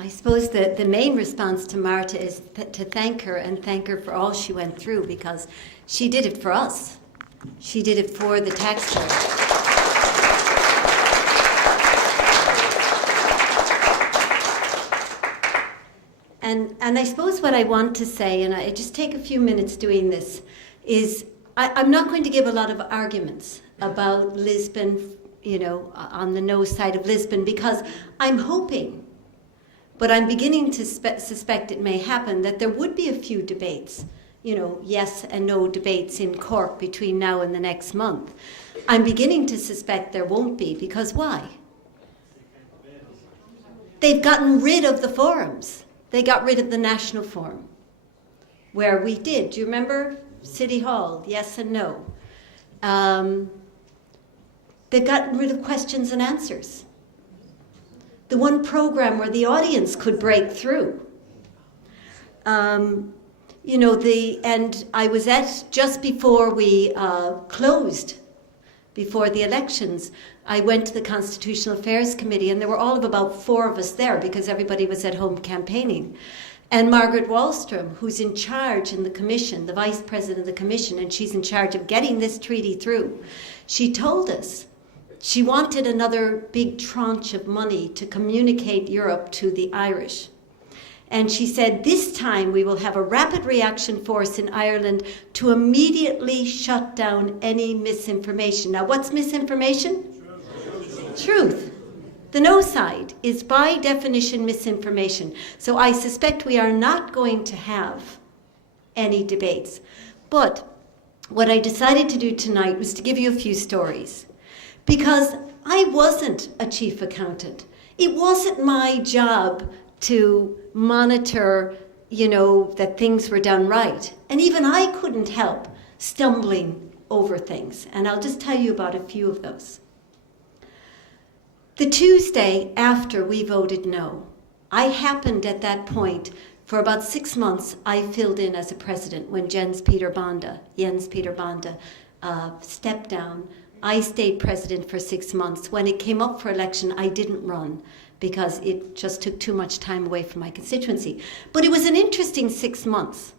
I suppose that the main response to Marta is to thank her and thank her for all she went through, because she did it for us. She did it for the taxpayer. And I suppose what I want to say, and I just take a few minutes doing this, is I'm not going to give a lot of arguments about Lisbon, on the no side of Lisbon, because I'm hoping, but I'm beginning to suspect it may happen, that there would be a few debates, yes and no debates in Cork between now and the next month. I'm beginning to suspect there won't be, because why? They've gotten rid of the forums. They got rid of the National Forum, where we did. Do you remember? City Hall, yes and no. They've gotten rid of questions and answers. The one program where the audience could break through. And I was at, just before we closed, before the elections, I went to the Constitutional Affairs Committee, and there were all of about 4 of us there because everybody was at home campaigning. And Margaret Wallström, who's in charge in the Commission, the Vice President of the Commission, and she's in charge of getting this treaty through, she told us she wanted another big tranche of money to communicate Europe to the Irish. And she said, this time we will have a rapid reaction force in Ireland to immediately shut down any misinformation. Now, what's misinformation? Truth. The no side is by definition misinformation. So I suspect we are not going to have any debates. But what I decided to do tonight was to give you a few stories. Because I wasn't a chief accountant. It wasn't my job to monitor, that things were done right. And even I couldn't help stumbling over things. And I'll just tell you about a few of those. The Tuesday after we voted no, I happened at that point, for about 6 months, I filled in as a president when Jens Peter Bonde stepped down. I stayed president for 6 months. When it came up for election, I didn't run because it just took too much time away from my constituency. But it was an interesting 6 months.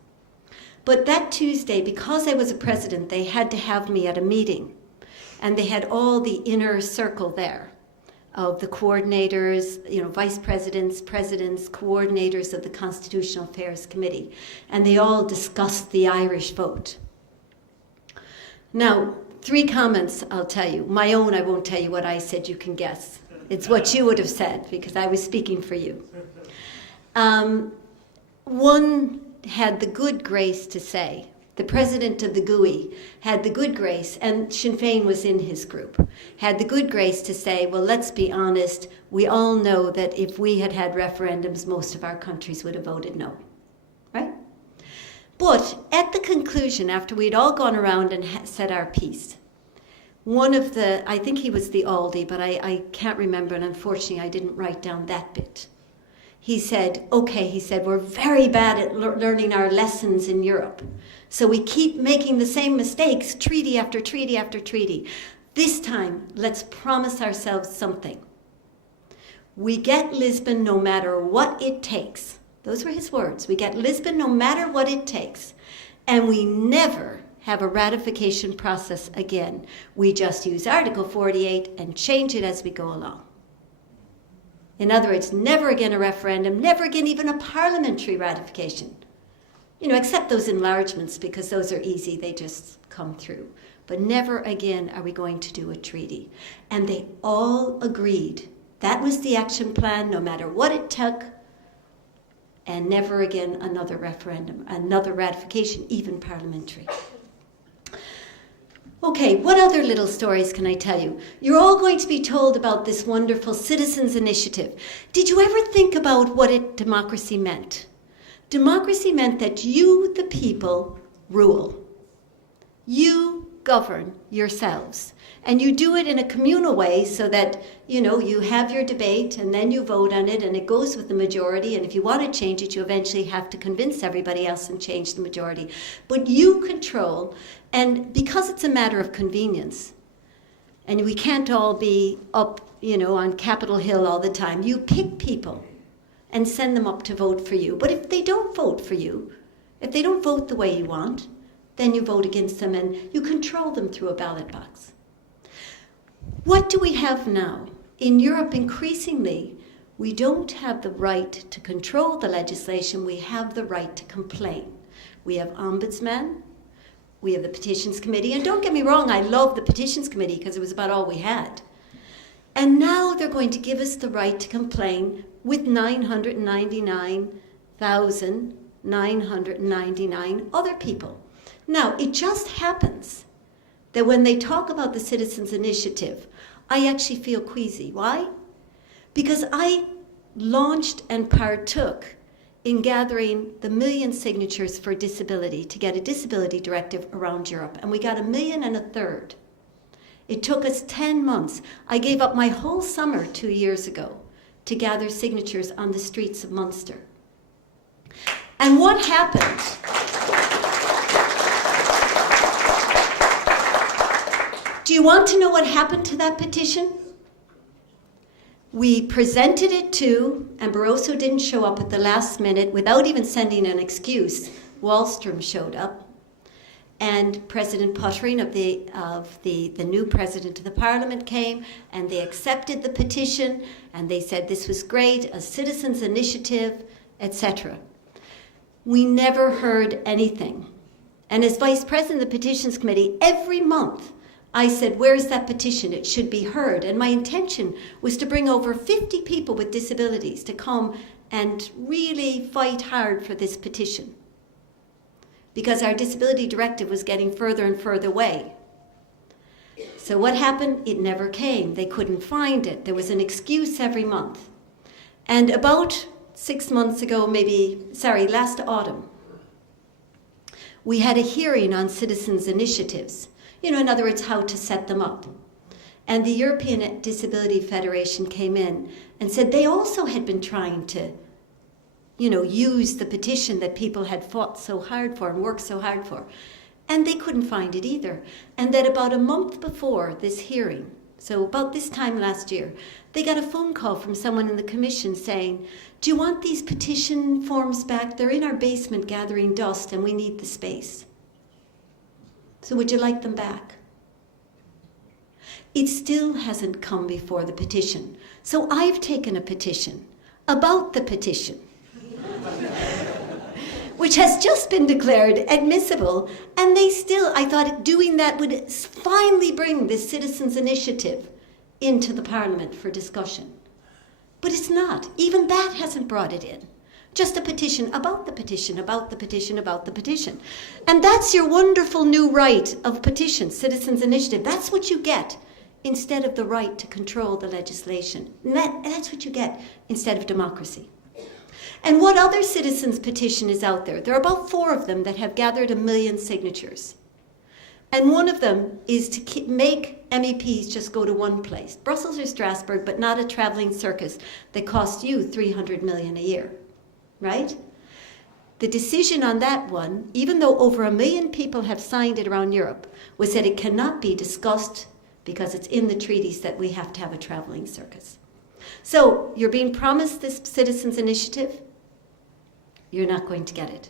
But that Tuesday, because I was a president, they had to have me at a meeting. And they had all the inner circle there of the coordinators, vice presidents, presidents, coordinators of the Constitutional Affairs Committee. And they all discussed the Irish vote. Now, 3 comments I'll tell you. My own, I won't tell you what I said, you can guess. It's what you would have said, because I was speaking for you. One had the good grace to say, the president of the GUI had the good grace, and Sinn Féin was in his group, had the good grace to say, well, let's be honest, we all know that if we had had referendums, most of our countries would have voted no, right? But at the conclusion, after we'd all gone around and said our piece, one of the, I think he was the Aldi, but I can't remember, and unfortunately I didn't write down that bit. He said, we're very bad at learning our lessons in Europe. So we keep making the same mistakes, treaty after treaty after treaty. This time, let's promise ourselves something. We get Lisbon no matter what it takes. Those were his words. We get Lisbon no matter what it takes. And we never have a ratification process again. We just use Article 48 and change it as we go along. In other words, never again a referendum, never again even a parliamentary ratification. Except those enlargements, because those are easy, they just come through. But never again are we going to do a treaty. And they all agreed. That was the action plan, no matter what it took. And never again another referendum, another ratification, even parliamentary. Okay, what other little stories can I tell you? You're all going to be told about this wonderful citizens' initiative. Did you ever think about what democracy meant? Democracy meant that you, the people, rule. You govern yourselves. And you do it in a communal way so that, you have your debate and then you vote on it and it goes with the majority. And if you want to change it, you eventually have to convince everybody else and change the majority. But you control, and because it's a matter of convenience, and we can't all be up, on Capitol Hill all the time, you pick people and send them up to vote for you. But if they don't vote for you, if they don't vote the way you want, then you vote against them and you control them through a ballot box. What do we have now? In Europe, increasingly, we don't have the right to control the legislation, we have the right to complain. We have ombudsmen, we have the petitions committee, and don't get me wrong, I love the petitions committee because it was about all we had. And now they're going to give us the right to complain with 999,999 other people. Now, it just happens that when they talk about the Citizens' Initiative, I actually feel queasy. Why? Because I launched and partook in gathering the 1 million signatures for disability to get a disability directive around Europe, and we got 1.3 million. It took us 10 months. I gave up my whole summer 2 years ago to gather signatures on the streets of Munster. And what happened? Do you want to know what happened to that petition? We presented it to, and Barroso didn't show up at the last minute without even sending an excuse. Wallström showed up. And President Pottering of the new president of the parliament came, and they accepted the petition, and they said this was great, a citizens' initiative, etc. We never heard anything. And as vice president of the petitions committee, every month I said, where's that petition? It should be heard. And my intention was to bring over 50 people with disabilities to come and really fight hard for this petition, because our disability directive was getting further and further away. So what happened? It never came. They couldn't find it. There was an excuse every month. And about 6 months ago, last autumn, we had a hearing on citizens' initiatives. In other words, how to set them up. And the European Disability Federation came in and said they also had been trying to use the petition that people had fought so hard for and worked so hard for. And they couldn't find it either. And that about a month before this hearing, so about this time last year, they got a phone call from someone in the commission saying, do you want these petition forms back? They're in our basement gathering dust and we need the space. So would you like them back? It still hasn't come before the petition. So I've taken a petition about the petition, which has just been declared admissible, and I thought doing that would finally bring this citizens' initiative into the Parliament for discussion. But it's not. Even that hasn't brought it in. Just a petition about the petition, about the petition, about the petition. And that's your wonderful new right of petition, citizens' initiative. That's what you get instead of the right to control the legislation. And that's what you get instead of democracy. And what other citizens' petition is out there? There are about 4 of them that have gathered 1 million signatures. And one of them is to make MEPs just go to one place, Brussels or Strasbourg, but not a travelling circus that costs you 300 million a year, right? The decision on that one, even though over 1 million people have signed it around Europe, was that it cannot be discussed because it's in the treaties that we have to have a travelling circus. So you're being promised this citizens' initiative. You're not going to get it.